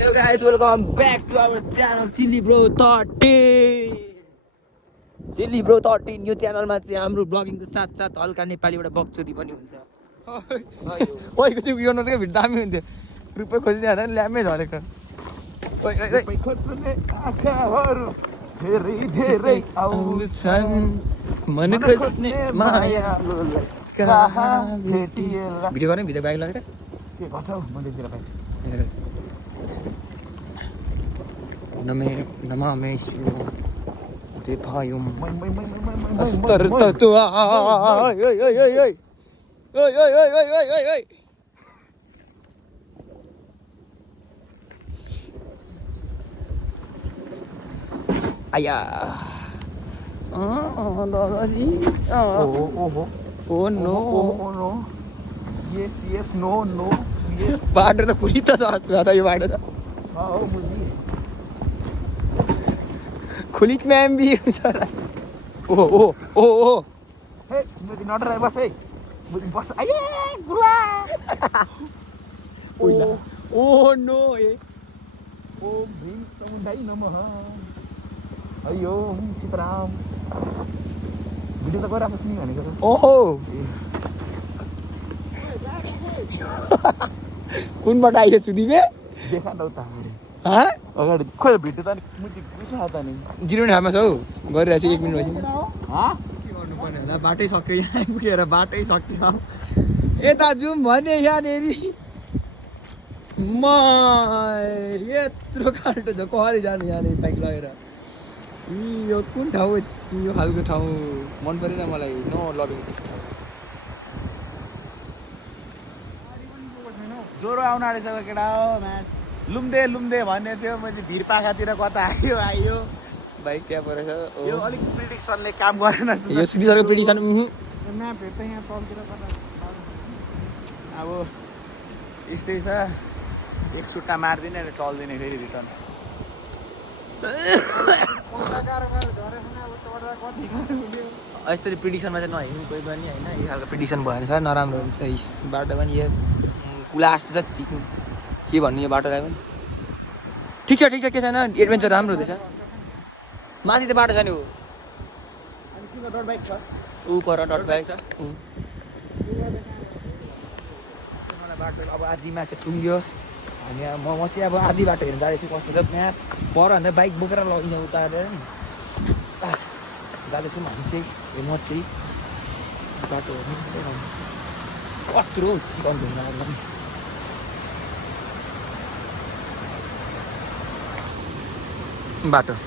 Hello guys, welcome back to our channel Chilli Bro 13. Chilli Bro 13 यो च्यानलमा चाहिँ हाम्रो ब्लगिङको साथसाथ हल्का नेपालीबाट बक्चोदी पनि हुन्छ। ओइको चाहिँ उयो नदिएको भिड दामी हुन्थ्यो। रुपैयाँ खोजिदिहाल्दा नि ल्याम्मै झरेको। ओइ ओइ ओइ खोज्ने आँखाहरू धेरै धेरै आउँछन् मन खोज्ने मायालुलाई कहाँ भेटिएला। भिडियो गर्ने भिडियो बाइक लगेर के गर्छौ मैले दिएर भाइ नमामे शिवम देखायुम मै अस्तर तत्वा ओइ ओइ ओइ ओइ ओइ ओइ ओइ ओइ ओइ ओइ ओइ ओइ आया दादाजी ओहो ओ नो ओ नो यस यस नो नो यस बाटो त खुली त छ त यो बाटो त हो मुजी खुलिच म्याम भी छ ओ ओ ओ ओ हे मुजी नडराइ बस है मुजी बस आये गुरुवा ओ ओ नो ए ओम भीम समुदाय नमः अयो सीताराम भिडियो त गरिरहेको नि भनेको त ओहो कुनबाट आइयो सुदिबे देखा न उता हाँ अगाडि खोइ भिडियो त मुजी गुसा त नि 0.5 छौ गरिरहेको छु 1 मिनेट पछि हा के गर्नुपर्ने होला बाटै सक्यो यहाँ आइपुगेर बाटै सक्यो यता जाउँ भने यहाँनेरि म यत्रो खाल्टो छ कसरी जानु यहाँनिर बाइक लगेर यो कुन ठाउँ यो खालको ठाउँ मन परेन मलाई नो लभिङ दिस ठाउँ ज्वरो आउन आँटेछ केटा हो म्याच लुम्दे लुम्दे भन्ने थियो मैले भिर पाखातिर कता आयो आयो बाइक त्यहाँ परेछ यो अलिक प्रिडिक्सनले काम गरेन जस्तो यो सुधिसकेको प्रिडिक्सन म्याप हेर्दै यहाँ तलतिर कता अब यस्तै छ एक सुट्टा मारिदिने अनि चल्दिने फेरि रिटर्न यस्तरी प्रिडिक्सनमा चाहिँ नहेर्नु कोही पनि होइन यो खालको प्रिडिक्सन भयो भने छ नराम्रो हुन्छ बाटो पनि यो कुला जस्तो छ के भन्नु यो बाटोलाई पनि ठिक छ के छैन एडभेन्चर राम्रो हुँदैछ माथि त बाटो छ नि डट बाइक छ ऊ पर डट बाइक छ बाटो अब आधी माथि टुङ्ग्यो हामी म चाहिँ अब आधी बाटो हेर्नु जाँदैछु कस्तो छ यहाँ पर भन्दा बाइक बोकेर लगिन्छ उतारेर नि जाँदैछौँ हामी चाहिँ म चाहिँ बाटो हेर्नु कत्रो सिकाउनु घुम्न बाटो अब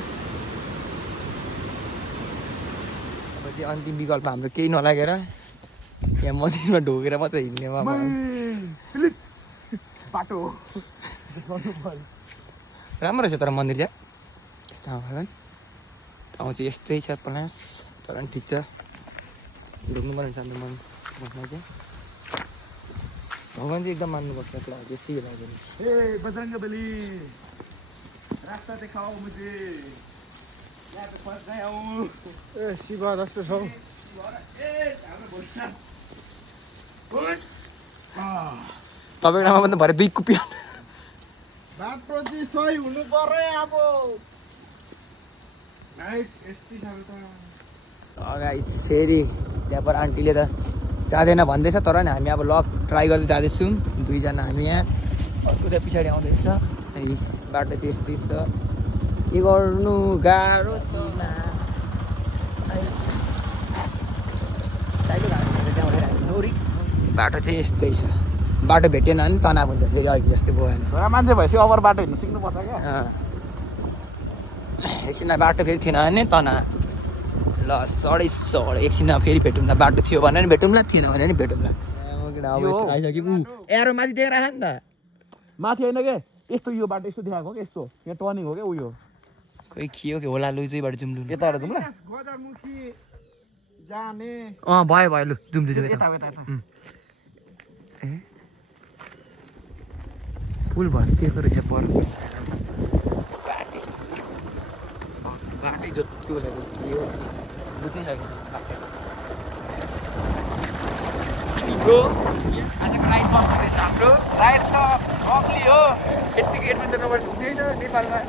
चाहिँ अन्तिम विकल्प हाम्रो केही नलागेर यहाँ मन्दिरमा ढोकेर मात्रै हिँड्नेमा बाटो राम्रो छ तर मन्दिर चाहिँ ठाउँ चाहिँ यस्तै छ प्लास तर पनि ठिक छ ढुक्नु पर्ने छ अन्त मनमा चाहिँ भगवान् चाहिँ एकदम मान्नुपर्छ प्ला बेसी लाग्दैन ए बजरङ्गबली रास्ता देखाओ मुझे यहाँ त फर्स्ट गए आऊ ए शिवा जस्तो छौ तपाईँको नाममा पनि भरे 2 कुपी बाटो चाहिँ सही हुनु पर्यो अब नाइट यस्तै छ गाइस फेरि त्यहाँबाट आन्टीले त जाँदैन भन्दैछ तर नि हामी अब लक ट्राई गर्दै जाँदैछौँ 2 जना हामी यहाँ उता पछाडि आउँदैछ बाटो चाहिँ यस्तै छ के गर्नु गाह्रो छ बाटो चाहिँ यस्तै छ बाटो भेटेन भने तनाव हुन्छ फेरि अघि जस्तै भयो भने मान्छे भएपछि ओभर बाटो हिँड्नु सिक्नुपर्छ क्या एकछिनमा बाटो फेरि थिएन भने तना ल सडै एकछिनमा फेरि भेटौँला बाटो थियो भने नि भेटौँला थिएन भने नि भेटौँला आइसक्यो एरो माथि देखेर आएको नि त माथि होइन के यस्तो यो बाटो यस्तो देखाएको हो कि यस्तो यहाँ टर्निङ हो क्या उयो खोइ खियो कि होला लु चाहिँ जुम लु यताबाट जाउँ ल गजरमुखी जाने भयो लु जुम जुम यता यता ए पुल भत्किएको रहेछ पर बाटै जोत्तिएको छ बुझ्नै सक्यो आजको राइड बस्दैछ हाम्रो राइड त रक्ली हो यतिको एडभेन्चर नगर हुँदैन नेपालमा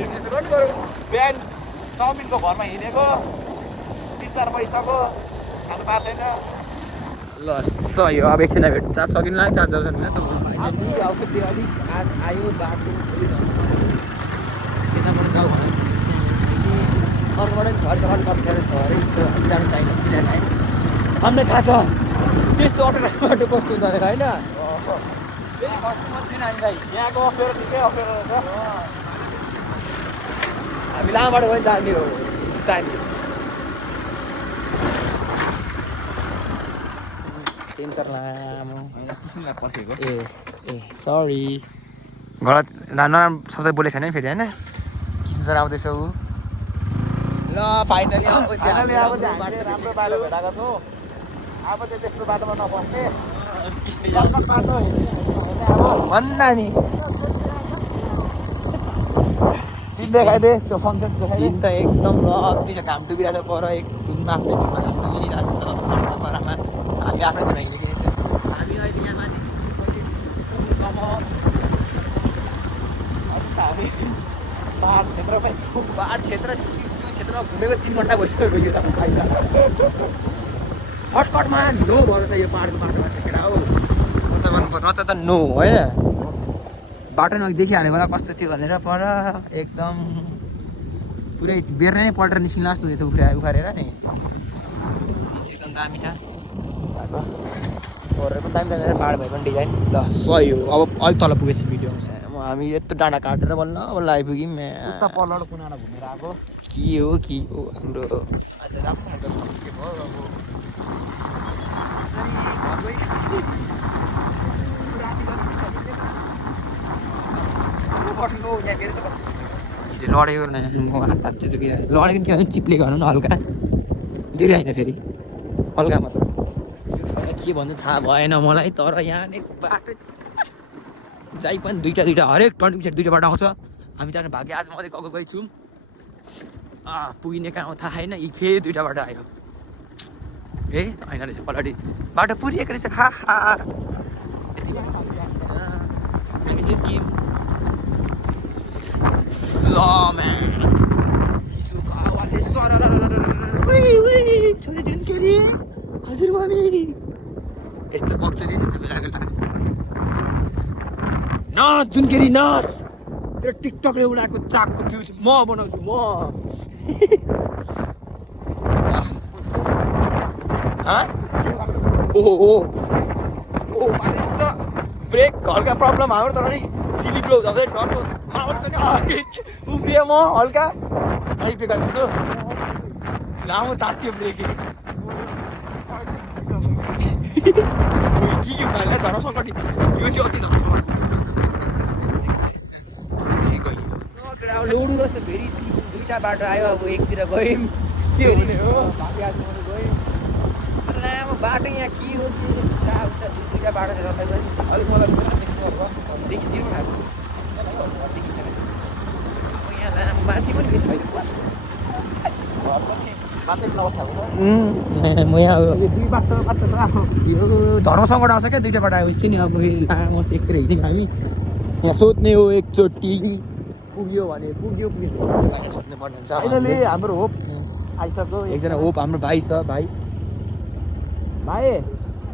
एडभेन्चर गर्नु पऱ्यो बिहान चाउमिनको घरमा हिँडेको 3-4 पैसाको खानु पार्दैन ल सही हो अब एकछिन भेट चार्ज सकिनु लाग्यो चार्जर छैन त फाइनली अब चाहिँ अलिक आस आयो बाटो यताबाट जाऊ भने अर्कोबाट सरकार कम्प्लेन छ अरे जानु चाहिने किनभने हामीलाई थाहा छ त्यस्तो अटो बाटो कस्तो हुन्छ अरे होइन फेरि कस्तो मन छैन हामीलाई यहाँको अप्ठ्यारो निकै अप्ठ्यारो रहेछ हामी लामोबाट पनि जाने हो बिस्तारै सेन्सर लामो पर्खेको ए सरी गलत नराम्रो शब्द बोलेको छैन फेरि होइन किसिम सर आउँदैछ ऊ ल फाइनली राम्रो बाटो भेटाएको छु अब चाहिँ त्यस्तो बाटोमा नबस्ने भन्दा नि सिट देखाइदे त्यो फङ्सन सिन त एकदम रक्ली छ घाम डुबिरहेको छ पर एक धुनमा आफ्नै धुनमा घाम डुबिरहेको छ सबै परामा हामी आफ्नै धुनमा हिँडेको छ हामी अहिले यहाँ माथि हामी पाहाड क्षेत्रमै पाहाड क्षेत्र त्यो क्षेत्रमा घुमेको 3 घन्टा भइसक्यो यो सर्टकटमा नो भरोसा यो पाहाडको बाटोमा केटा हो नत्र त नो होइन बाटो नदेखिहाल्यो मलाई कस्तो थियो भनेर पर एकदम पुरै बेर्ने नै पल्टेर निस्किनु जस्तो थियो उखारेर नि सिन चाहिँ एकदम दामी छ बाटो पनि दामी दामी पाहाड भए पनि डिजाइन ल सही हो अब अलिक तल पुगेपछि भिडियो आउँछ हामी यत्रो डाँडा काटेर बल्ल आइपुग्यौँ उता पल्लो कुनाबाट घुमेर आएको के हो हाम्रो आज राम्रो के भयो हिजो लडेको हात चाहिँ दुखिरहेको लडेको नि थियो भने चिप्लेको भनौँ न हल्का धेरै होइन फेरि हल्का मात्र के भन्नु थाहा भएन मलाई तर यहाँ नै बाटो जाइ पनि दुईवटा हरेक 20 मिनट दुईवटा बाटो आउँछ हामी जानु भाग्य आज मात्रै गएको छौँ पुगिने कहाँ थाहा छैन यी फेरि 2टा बाटो आयो ए होइन रहेछ पल्टि बाटो पुरिएको रहेछ खा हामी चाहिँ ल म्यान शिशुको आवाजले छोरी जुनकेरी हजुर मम्मी यस्तो बक्छ नि बेला बेला नाच जुनकेरी नाच त्यो टिकटकले उडाएको चाकको फ्युज म बनाउँछु म ओहो ब्रेक हल्का प्रब्लम हाम्रो तर नि चिली ब्रो जाँदै डरको माबाट छ नि उफ्रियो म हल्का आइपुगेको छु लामो तात्यो ब्रेक के हुँदा धर सङ्कटी यो चाहिँ अति धर सङ्कट लोडु जस्तो फेरि 2टा बाटो आयो अब एकतिर गयौँ के हुने हो गयौँ लामो बाटो यहाँ के हो 2टा बाटो छ अलिक मलाई देखिदिनु यहाँ लामो मान्छे पनि के छैन म यहाँ यो धर्म सङ्कट आउँछ क्या 2टा बाटो आएपछि नि अब लामो एकतिर हिँड्यौँ हामी यहाँ सोध्ने हो एकचोटि पुग्यो भने पुग्यो सोध्नु पर्ने हुन्छ हाम्रो होप आइसक्यो एकजना होप हाम्रो भाइ छ भाइ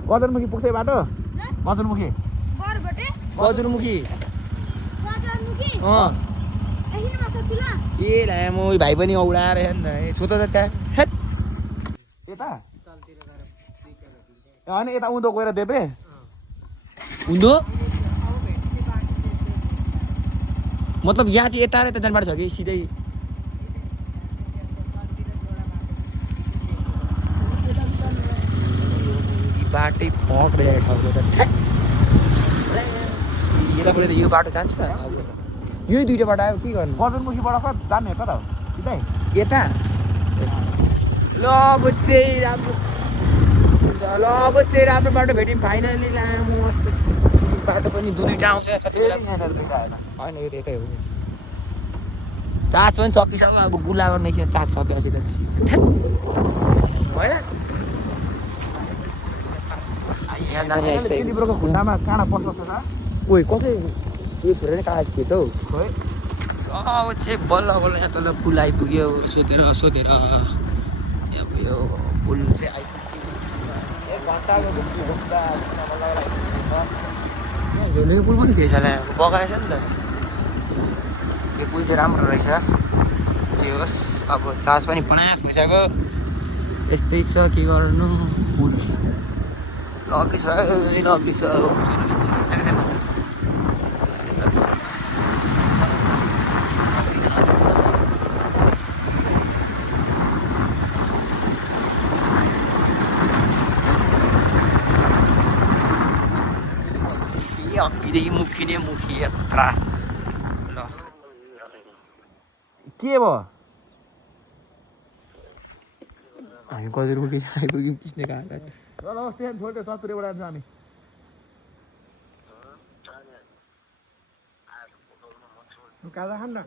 गजरमुखी पुग्छ बाटो गजरमुखी गजरमुखी ए लामो भाइ पनि औडाएर नि त छो त त्यहाँ यता होइन यता उँधो गएर देबे उँधो मतलब यहाँ चाहिँ यता र यता जानु बाटो छ कि सिधै बाटै फक रहेको ठाउँको त यताबाट त यो बाटो जान्छ त यही 2टा बाटो आयो के गर्नु गजरमुखीबाट कहाँ जाने त सिधै यता ल अब चाहिँ राम्रो बाटो भेट्यौँ फाइनली लामो बाटो पनि 2टा आउँछ होइन यो त यतै हो चार्ज पनि सकिसक्यो अब गुला गर्ने चार्ज सकेपछि त होइन यहाँ जाने आइसकेको चिलीब्रोको खुट्टामा काँडा पर्छ छ ओइ कसै यो छोडेर कहाँ थिएछ हौ खोइ अब चाहिँ बल्ल बल्ल यहाँ तल पुल आइपुग्यो सोधेर सोधेर अब यो पुल चाहिँ आइपुग्यो 1 घन्टाको झुलेको पुल पनि थिएछ होला बगाएछ नि त यो पुल चाहिँ राम्रो रहेछ जे होस् अब चार्ज पनि पनास भइसक्यो यस्तै छ के गर्नु पुल लग्ली छ अघिदेखि मुखी यात्रा ल के भयो हामी गजरमुखी आइपुग्यौँ पिस्ने कहाँ ल स्टेसन छोड्यो चतुरेबाट जान्छ हामी खाजा खाम न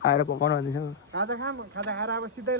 आएर पकाउनु भन्दैछ खाजा खाम खाजा खाएर अब सिधै